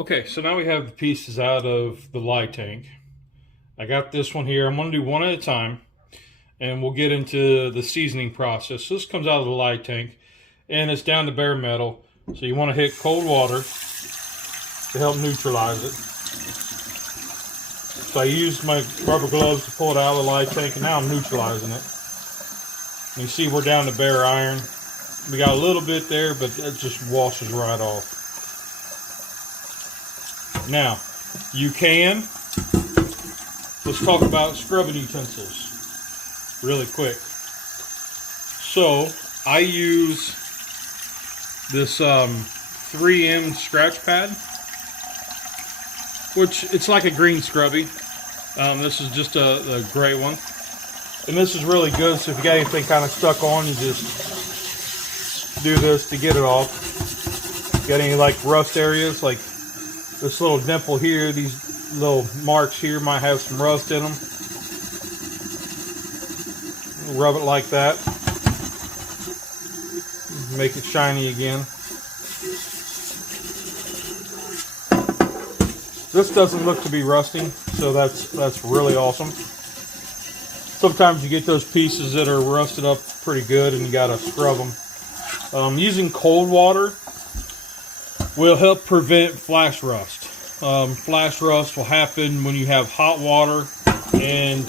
Okay, so now we have the pieces out of the lye tank. I got this one here. I'm going to do one at a time, and we'll get into the seasoning process. So this comes out of the lye tank, and it's down to bare metal. So you want to hit cold water to help neutralize it. So I used my rubber gloves to pull it out of the lye tank, and now I'm neutralizing it. And you see we're down to bare iron. We got a little bit there, but it just washes right off. Now, let's talk about scrubbing utensils really quick. So, I use this 3M scratch pad, which it's like a green scrubby. This is just a gray one. And this is really good, so if you got anything kind of stuck on, you just do this to get it off. Got any like rust areas, like this little dimple here, these little marks here might have some rust in them. Rub it like that. Make it shiny again. This doesn't look to be rusting, so that's really awesome. Sometimes you get those pieces that are rusted up pretty good and you gotta scrub them. Using cold water will help prevent flash rust. Flash rust will happen when you have hot water, and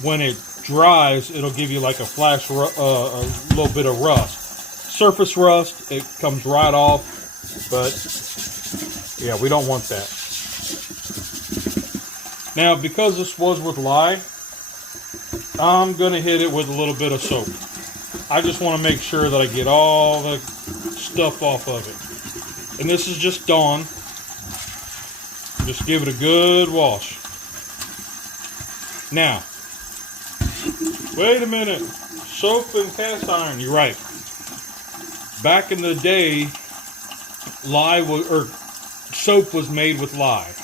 when it dries, it'll give you like a little bit of rust. Surface rust, it comes right off, but yeah, we don't want that. Now, because this was with lye, I'm gonna hit it with a little bit of soap. I just want to make sure that I get all the stuff off of it. And this is just Dawn. Just give it a good wash. Now, wait a minute. Soap and cast iron. You're right. Back in the day, soap was made with lye.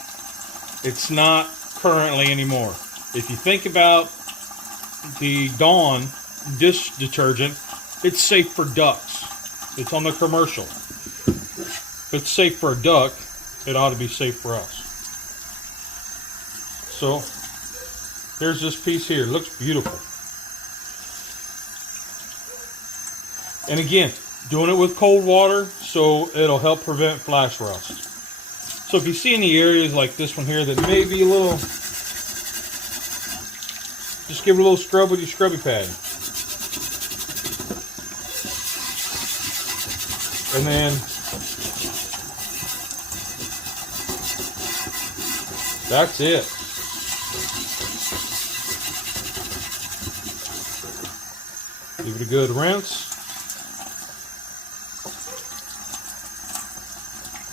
It's not currently anymore. If you think about the Dawn dish detergent, it's safe for ducks. It's on the commercial. If it's safe for a duck, it ought to be safe for us. So, here's this piece here. It looks beautiful. And again, doing it with cold water, so it'll help prevent flash rust. So if you see any areas like this one here that may be a little, just give it a little scrub with your scrubby pad. And then that's it. Give it a good rinse.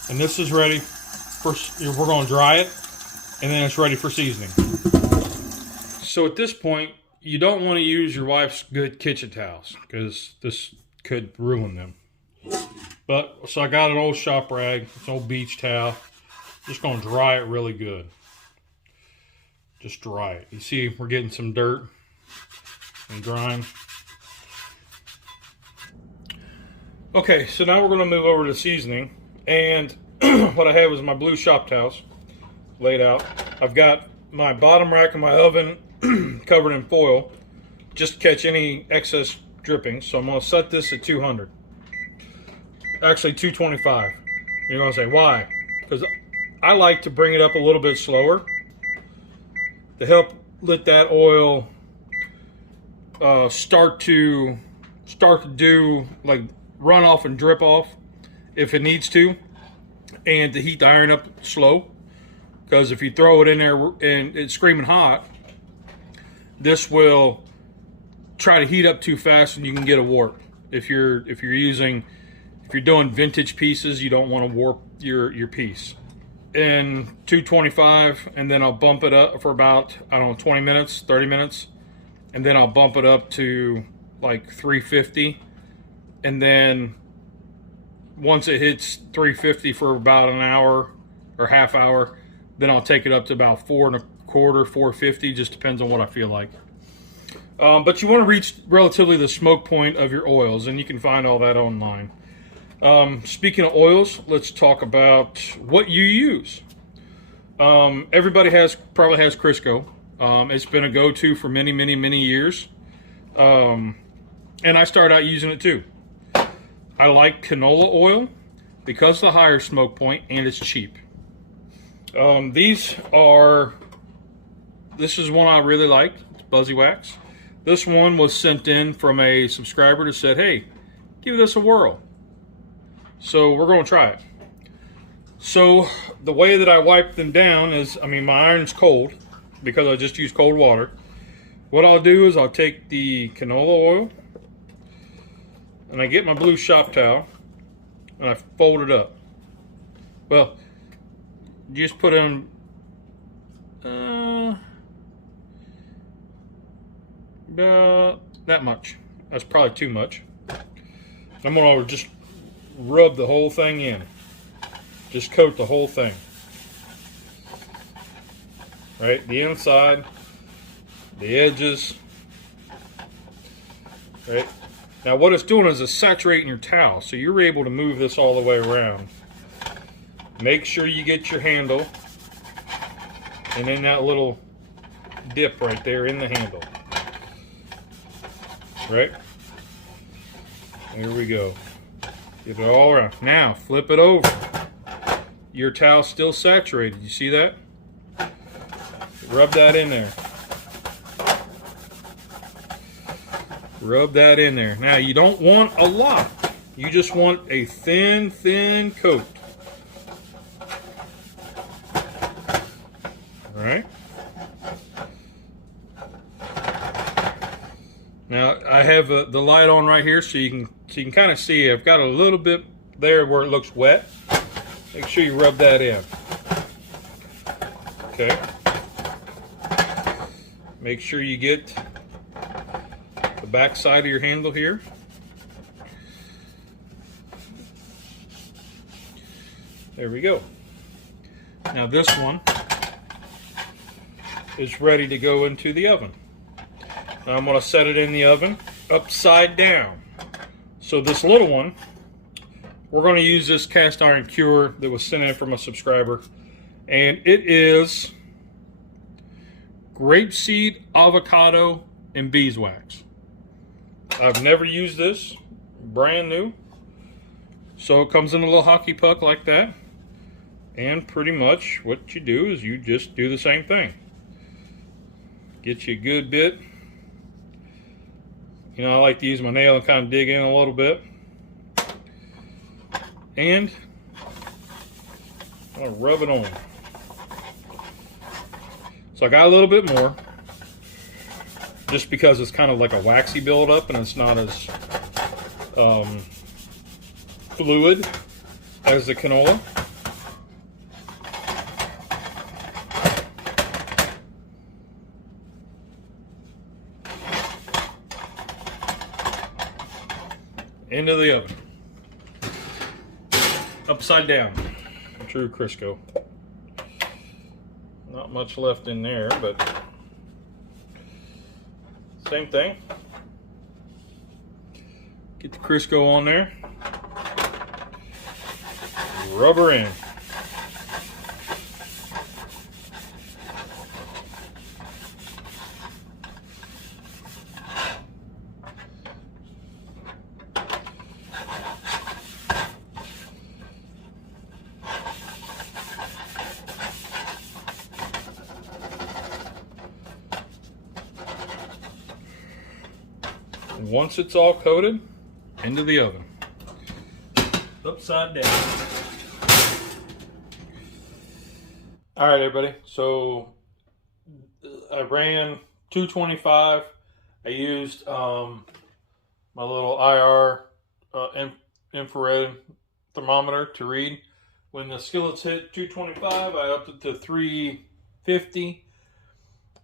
And this is ready for, we're going to dry it, and then it's ready for seasoning. So at this point, you don't want to use your wife's good kitchen towels, because this could ruin them. But, so I got an old shop rag, it's an old beach towel. Just going to dry it really good. Just dry it. You see, we're getting some dirt and grime. Okay, so now we're going to move over to seasoning. And what I have is my blue shop towels laid out. I've got my bottom rack of my oven covered in foil, just to catch any excess drippings. So I'm going to set this at 200. Actually 225. You're going to say, why? Because I like to bring it up a little bit slower to help let that oil start to do, like, run off and drip off if it needs to, and to heat the iron up slow. Because if you throw it in there and it's screaming hot, this will try to heat up too fast and you can get a warp. If you're doing vintage pieces, you don't want to warp your piece. And 225, and then I'll bump it up for about, I don't know, 20 minutes, 30 minutes, and then I'll bump it up to like 350. And then once it hits 350 for about an hour or half hour, then I'll take it up to about 4.25, 450, just depends on what I feel like. But you want to reach relatively the smoke point of your oils, and you can find all that online. Speaking of oils, let's talk about what you use. Everybody probably has Crisco. It's been a go-to for many, many, many years. And I started out using it too. I like canola oil because of the higher smoke point and it's cheap. This is one I really like. It's Buzzy Wax. This one was sent in from a subscriber that said, hey, give this a whirl. So we're going to try it. So the way that I wipe them down is, my iron's cold because I just use cold water. What I'll do is I'll take the canola oil and I get my blue shop towel and I fold it up. Well, just put in that much. That's probably too much. I'm gonna just rub the whole thing in. Just coat the whole thing. Right, the inside, the edges. Right. Now what it's doing is it's saturating your towel, so you're able to move this all the way around. Make sure you get your handle and then that little dip right there in the handle. Right? Here we go. Get it all around. Now flip it over. Your towel's still saturated. You see that? Rub that in there. Rub that in there. Now you don't want a lot. You just want a thin coat. All right. Now I have the light on right here, so you can kind of see. I've got a little bit there where it looks wet. Make sure you rub that in. Okay. Make sure you get the back side of your handle here. There we go. Now this one is ready to go into the oven. Now I'm going to set it in the oven upside down. So this little one, we're going to use this cast iron cure that was sent in from a subscriber, and it is grapeseed, avocado, and beeswax. I've never used this, brand new. So it comes in a little hockey puck like that, and pretty much what you do is you just do the same thing. Get you a good bit. You know, I like to use my nail and kind of dig in a little bit. And I'm going to rub it on. So I got a little bit more, just because it's kind of like a waxy buildup and it's not as fluid as the canola. Into the oven. Upside down. True Crisco. Not much left in there, but same thing. Get the Crisco on there. Rub her in. Once it's all coated, into the oven. Upside down. All right, everybody. So I ran 225. I used my little IR infrared thermometer to read. When the skillets hit 225, I upped it to 350.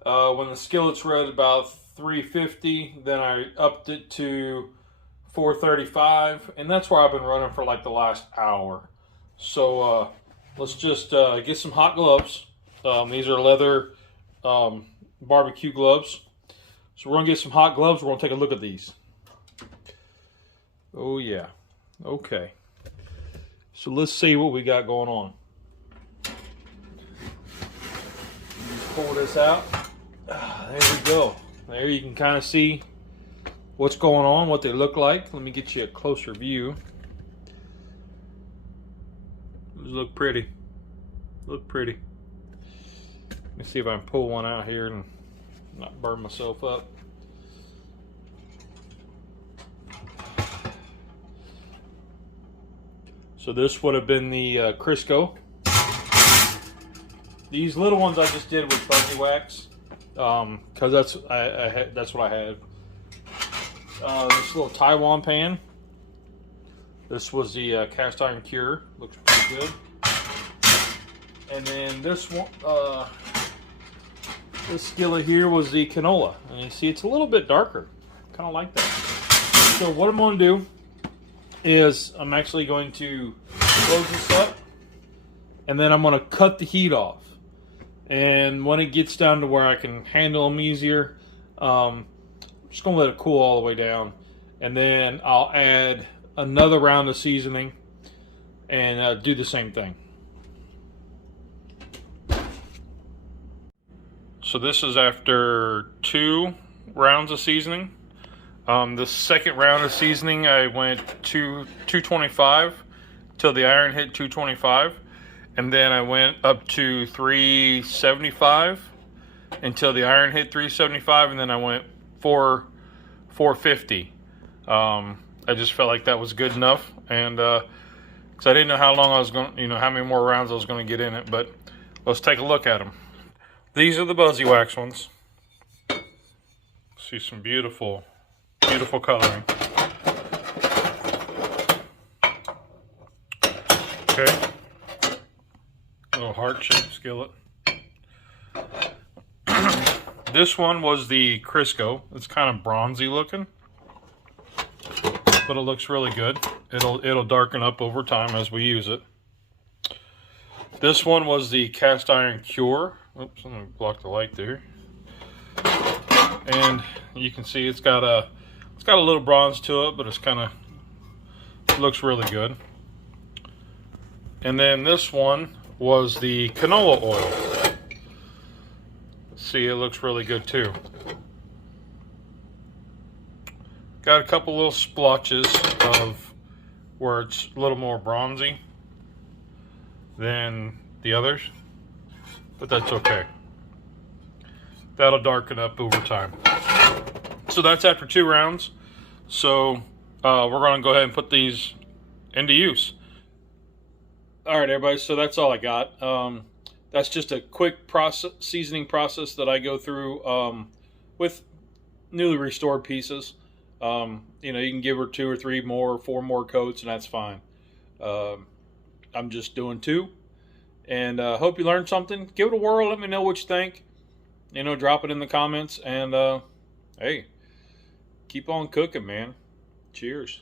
When the skillets were at about 350, then I upped it to 435, and that's where I've been running for like the last hour. So let's just get some hot gloves. These are leather barbecue gloves. So we're gonna get some hot gloves. We're gonna take a look at these. Oh yeah. Okay. So let's see what we got going on. Just pull this out. There we go. There you can kind of see what's going on, what they look like. Let me get you a closer view. Those look pretty. Look pretty. Let me see if I can pull one out here and not burn myself up. So this would have been the Crisco. These little ones I just did with Buzzy Wax, because that's what I had. This little Taiwan pan. This was the cast iron cure. Looks pretty good. And then this one, this skillet here was the canola. And you see it's a little bit darker. Kind of like that. So what I'm going to do is I'm actually going to close this up, and then I'm going to cut the heat off. And when it gets down to where I can handle them easier, I'm just going to let it cool all the way down. And then I'll add another round of seasoning and do the same thing. So this is after 2 rounds of seasoning. The second round of seasoning, I went to 225 till the iron hit 225, and then I went up to 375 until the iron hit 375, and then I went 450. I just felt like that was good enough, and because I didn't know how long I was going, how many more rounds I was going to get in it. But let's take a look at them. These are the Buzzy Wax ones. See some beautiful coloring. Okay. Little heart-shaped skillet. This one was the Crisco. It's kind of bronzy looking, but it looks really good. It'll darken up over time as we use it. This one was the cast iron cure. Oops, I'm gonna block the light there. And you can see it's got a little bronze to it, but it looks really good. And then this one was the canola oil. See, it looks really good too. Got a couple little splotches of where it's a little more bronzy than the others, but that's okay. That'll darken up over time. So that's after 2 rounds. So we're going to go ahead and put these into use. All right, everybody, so that's all I got. That's just a quick seasoning process that I go through with newly restored pieces. You can give her 2 or 3 more, or 4 more coats, and that's fine. I'm just doing 2. And hope you learned something. Give it a whirl. Let me know what you think. Drop it in the comments. And hey, keep on cooking, man. Cheers.